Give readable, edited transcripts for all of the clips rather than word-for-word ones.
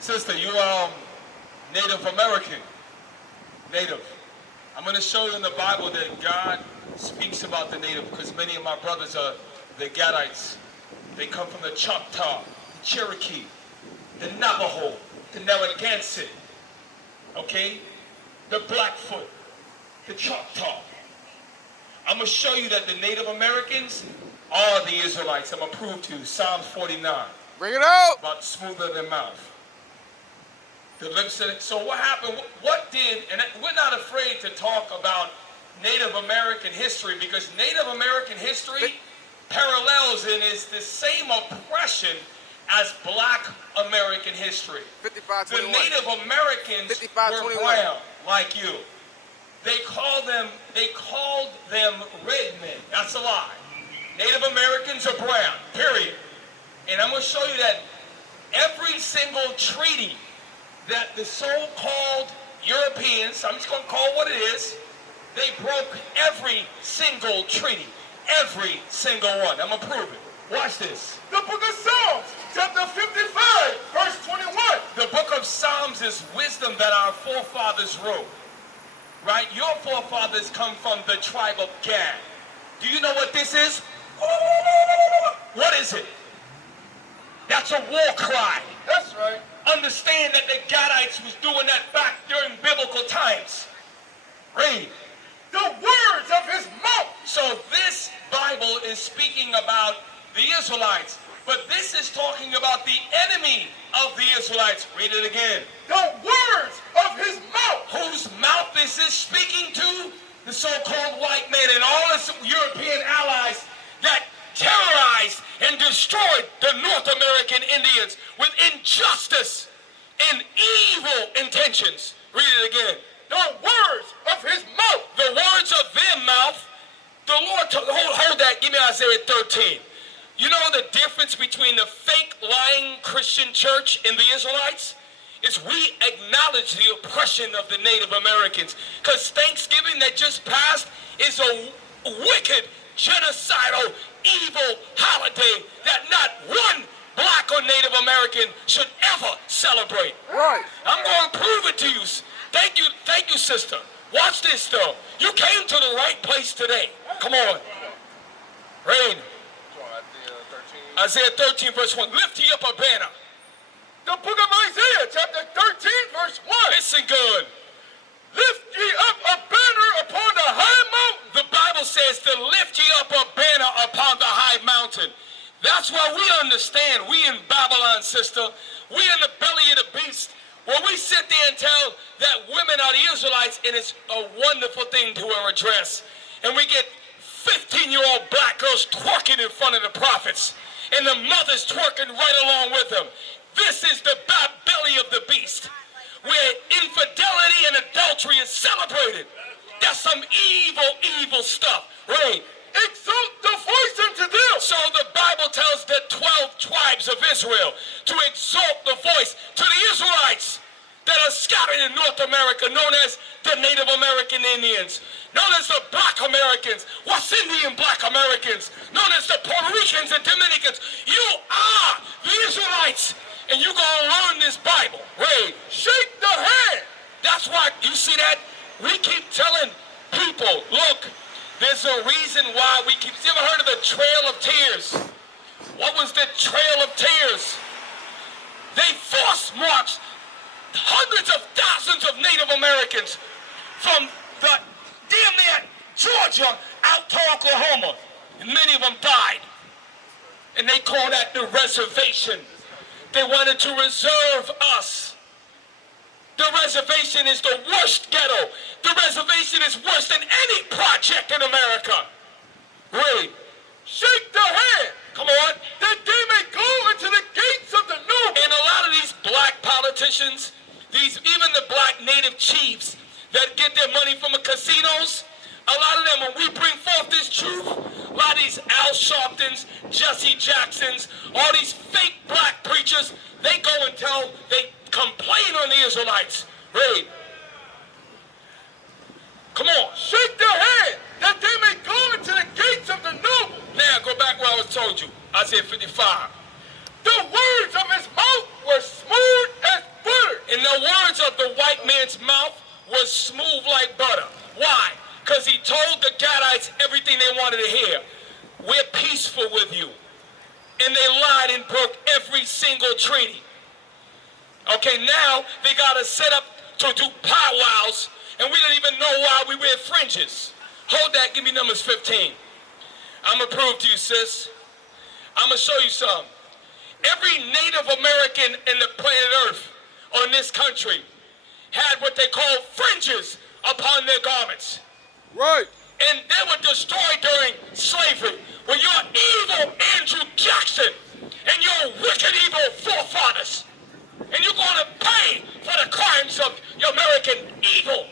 Sister, you Native American. Native. I'm going to show you in the Bible that God speaks about the Native because many of my brothers are the Gadites. They come from the Choctaw, the Cherokee, the Navajo, the Narragansett, okay? The Blackfoot, the Choctaw. I'm going to show you that the Native Americans are the Israelites. I'm going to prove to you. Psalms 49. Bring it out. About smoother than mouth. The lips. So what happened? What did? And we're not afraid to talk about Native American history because Native American history parallels and is the same oppression as Black American history. 55-21. The Native Americans were brown, like you. They called them red men. That's a lie. Native Americans are brown, period. And I'm going to show you that every single treaty that the so-called Europeans, I'm just going to call it what it is, they broke every single treaty. Every single one. I'm going to prove it. Watch this. The book of Psalms, chapter 55, verse 21. The book of Psalms is wisdom that our forefathers wrote. Right? Your forefathers come from the tribe of Gad. Do you know what this is? What is it? That's a war cry. That's right. Understand that the Gadites was doing that back during biblical times. Read. The words of his mouth. So this Bible is speaking about the Israelites, but this is talking about the enemy of the Israelites. Read it again. The words of his mouth. Whose mouth is this speaking to? The so-called white man and all his European allies that terrorized and destroyed the North American Indians with injustice and evil intentions. Read it again. The words of his mouth. The words of their mouth. The Lord, hold that. Give me Isaiah 13. You know the difference between the fake lying Christian church and the Israelites? Is we acknowledge the oppression of the Native Americans. Because Thanksgiving that just passed is a wicked, genocidal, evil holiday that not one Black or Native American should ever celebrate. Right. I'm going to prove it to you. Thank you, sister. Watch this, though. You came to the right place today. Come on. Rain. Isaiah 13, verse 1. Lift ye up a banner. The book of Isaiah, chapter 13, verse 1. Listen good. Lift ye up a banner upon the high mountain. The Bible says to lift ye up a banner upon the high mountain. That's why we understand, we in Babylon, sister, we in the belly of the beast, where we sit there and tell that women are the Israelites, and it's a wonderful thing to wear a dress. And we get 15-year-old Black girls twerking in front of the prophets, and the mothers twerking right along with them. This is the belly of the beast, where infidelity and adultery is celebrated. That's some evil, evil stuff. Right? Exalt the voice unto them. So the Bible tells the 12 tribes of Israel to exalt the voice to the Israelites that are scattered in North America, known as the Native American Indians, known as the Black Americans, West Indian Black Americans, known as the Puerto Ricans and Dominicans. You are the Israelites, and you're going to learn this Bible. Ray, shake the hand. That's why, you see that? We keep telling people, look, there's a reason why we keep... You ever heard of the Trail of Tears? What was the Trail of Tears? They force marched hundreds of thousands of Native Americans from the damn near Georgia out to Oklahoma. And many of them died. And they call that the reservation. They wanted to reserve us. The reservation is the worst ghetto. The reservation is worse than any project in America. Really? Shake the hand. Come on. That they may go into the gates of the noble. And a lot of these Black politicians, even the Black Native chiefs that get their money from the casinos, a lot of them, when we bring forth this truth, a lot of these Al Sharptons, Jesse Jacksons, all these fake Black preachers, they go and they complain on the Israelites. Read. Come on. Shake their hand, that they may go into the gates of the noble. Now, go back where I told you. Isaiah 55. The words of his mouth were smooth as Gadites everything they wanted to hear. We're peaceful with you. And they lied and broke every single treaty. Okay, now they got us set up to do powwows, and we didn't even know why we wear fringes. Hold that, give me Numbers 15. I'm going to prove to you, sis. I'm going to show you some. Every Native American in the planet Earth, or in this country, had what they call fringes upon their garments. Right. And they were destroyed during slavery. Well, you're evil Andrew Jackson and your wicked evil forefathers. And you're going to pay for the crimes of your American evil.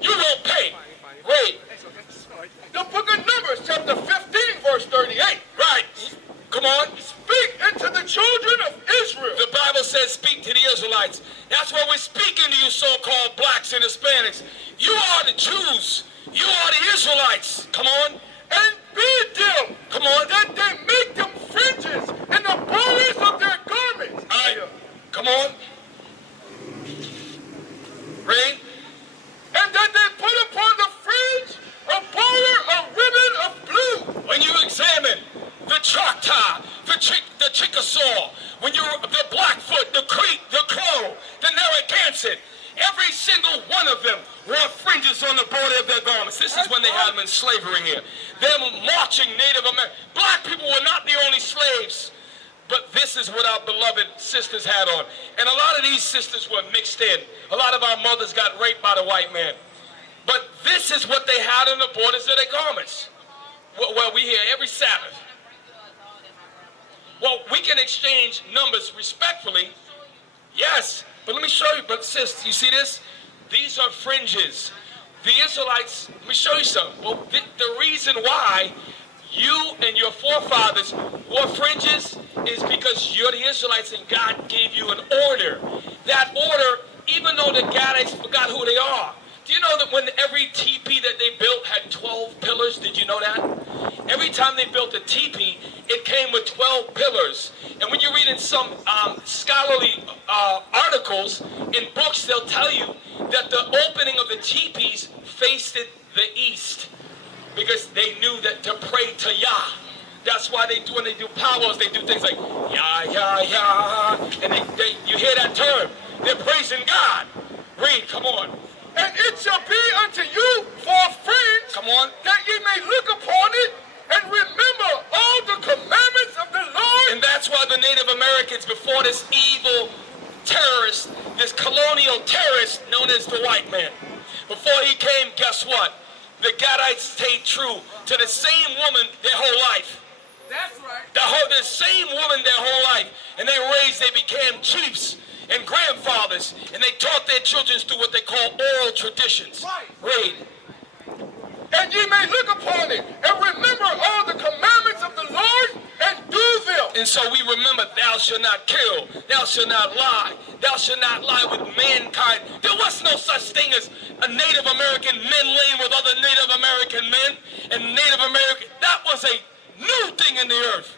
You will pay. Wait. The book of Numbers, chapter 15, verse 38. Right. Come on. Speak unto the children of Israel. The Bible says speak to the Israelites. That's why we're speaking to you so-called blacks and Hispanics. You are the Jews. You are the Israelites. Come on. And bid them, Come on. that they make them fringes in the borders of their garments. All right. Come on. Read. And that they put upon the fringe a border of ribbon of blue. When you examine the Choctaw, the Chickasaw, when you the Blackfoot, the Creek, the Crow, the Narragansett, every single one of them wore fringes on the border of their garments. This is when they had them in slavery here. Them marching Native American. Black people were not the only slaves, but this is what our beloved sisters had on. And a lot of these sisters were mixed in. A lot of our mothers got raped by the white man. But this is what they had on the borders of their garments. Well, we hear every Sabbath. Well, we can exchange numbers respectfully. Yes, but let me show you. But sis, you see this? These are fringes. The Israelites, let me show you something. Well, the reason why you and your forefathers wore fringes is because you're the Israelites and God gave you an order. That order, even though the Gadites forgot who they are. Do you know that when every teepee that they built had 12 pillars? Did you know that? Every time they built a teepee, it came with 12 pillars. And when you read in some scholarly articles, in books, they'll tell you that the opening of the teepees faced the east because they knew that to pray to Yah. That's why when they do powwows, they do things like Yah, Yah, Yah. And you hear that term. They're praising God. Read, come on. And it shall be unto you for a fringe, Come on. that ye may look upon it and remember all the commandments of the Lord. And that's why the Native Americans, before this evil terrorist, this colonial terrorist known as the white man, before he came, guess what? The Gadites stayed true to the same woman their whole life. That's right. The same woman their whole life. And they became chiefs and grandfathers, and they taught their children through what they call oral traditions. Right. Read. And ye may look upon it and remember all the commandments of the Lord and do them. And so we remember, thou shalt not kill, thou shalt not lie, thou shalt not lie with mankind. There was no such thing as a Native American men laying with other Native American men, and Native American, that was a new thing in the earth.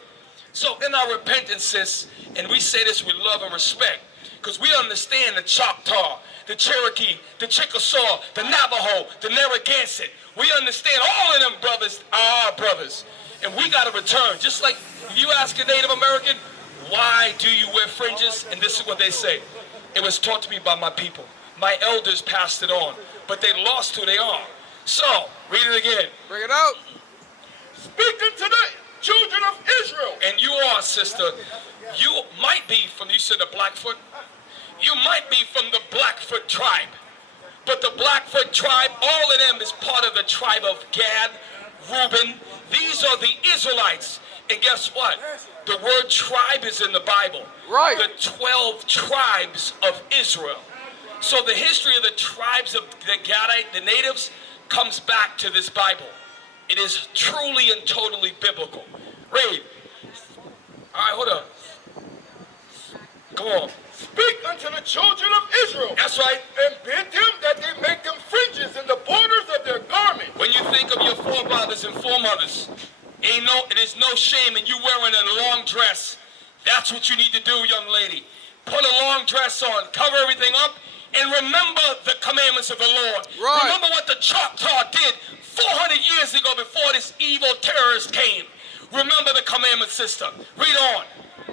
So in our repentance, sis, and we say this with love and respect, because we understand the Choctaw, the Cherokee, the Chickasaw, the Navajo, the Narragansett. We understand all of them brothers are our brothers. And we got to return. Just like if you ask a Native American, why do you wear fringes? And this is what they say. It was taught to me by my people. My elders passed it on. But they lost who they are. So, read it again. Bring it out. Speak unto the children of Israel. And you are, sister, you might be from, you said the Blackfoot? You might be from the Blackfoot tribe. But the Blackfoot tribe, all of them is part of the tribe of Gad, Reuben. These are the Israelites. And guess what? The word tribe is in the Bible. Right. The 12 tribes of Israel. So the history of the tribes of the Gadite, the natives, comes back to this Bible. It is truly and totally biblical. Read. All right, hold on. Come on. Speak unto the children of Israel. That's right. And bid them that they make them fringes in the borders of their garments. When you think of your forefathers and foremothers, it is no shame in you wearing a long dress. That's what you need to do, young lady. Put a long dress on, cover everything up, and remember the commandments of the Lord. Right. Remember what the Choctaw did 400 years ago, before this evil terrorist came. Remember the commandment system. Read on.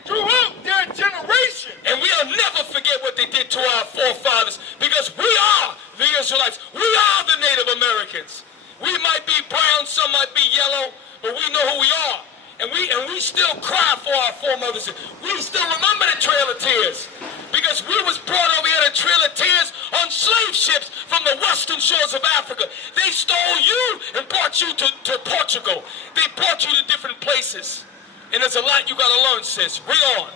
Throughout their generation. And we'll never forget what they did to our forefathers, because we are the Israelites. We are the Native Americans. We might be brown, some might be yellow, but we know who we are. And we still cry for our foremothers. We still remember the Trail of Tears, because we was brought over here to Trail of Tears on slave ships from the western shores of Africa. They stole you and brought you to Portugal. They brought you to different places. And there's a lot you gotta learn, sis. Read on.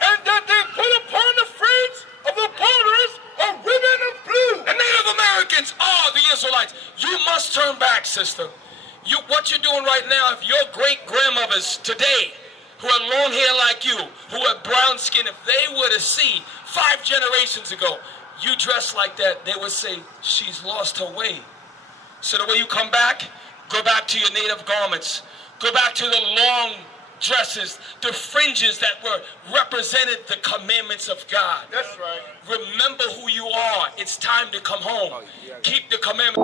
And that they put upon the fringe of the borders a ribbon of blue. The Native Americans are the Israelites. You must turn back, sister. What you're doing right now, if your great-grandmothers today, who had long hair like you, who had brown skin, if they were to see 5 generations ago, you dressed like that, they would say, she's lost her way. So the way you come back, go back to your native garments. Go back to the long dresses, the fringes that were represented the commandments of God. That's right. Remember who you are. It's time to come home. Keep the commandments.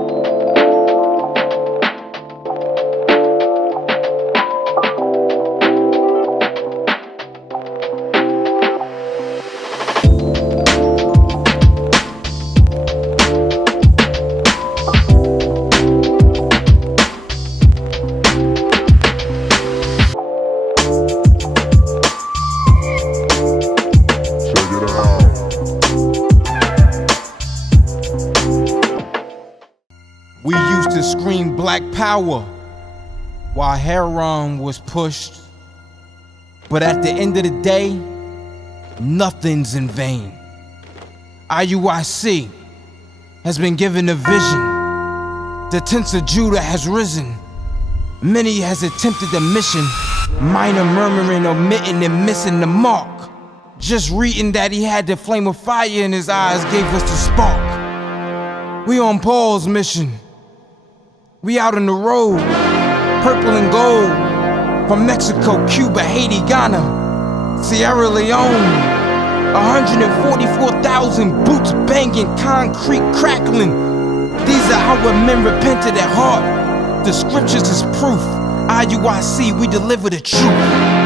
We used to scream black power while heroin was pushed. But at the end of the day, nothing's in vain. IUIC has been given a vision. The tents of Judah has risen. Many has attempted the mission, minor murmuring, omitting, and missing the mark. Just reading that he had the flame of fire in his eyes gave us the spark. We on Paul's mission. We out on the road, purple and gold, from Mexico, Cuba, Haiti, Ghana, Sierra Leone. 144,000 boots banging, concrete crackling. These are how men repented at heart. The scriptures is proof. IUIC, we deliver the truth.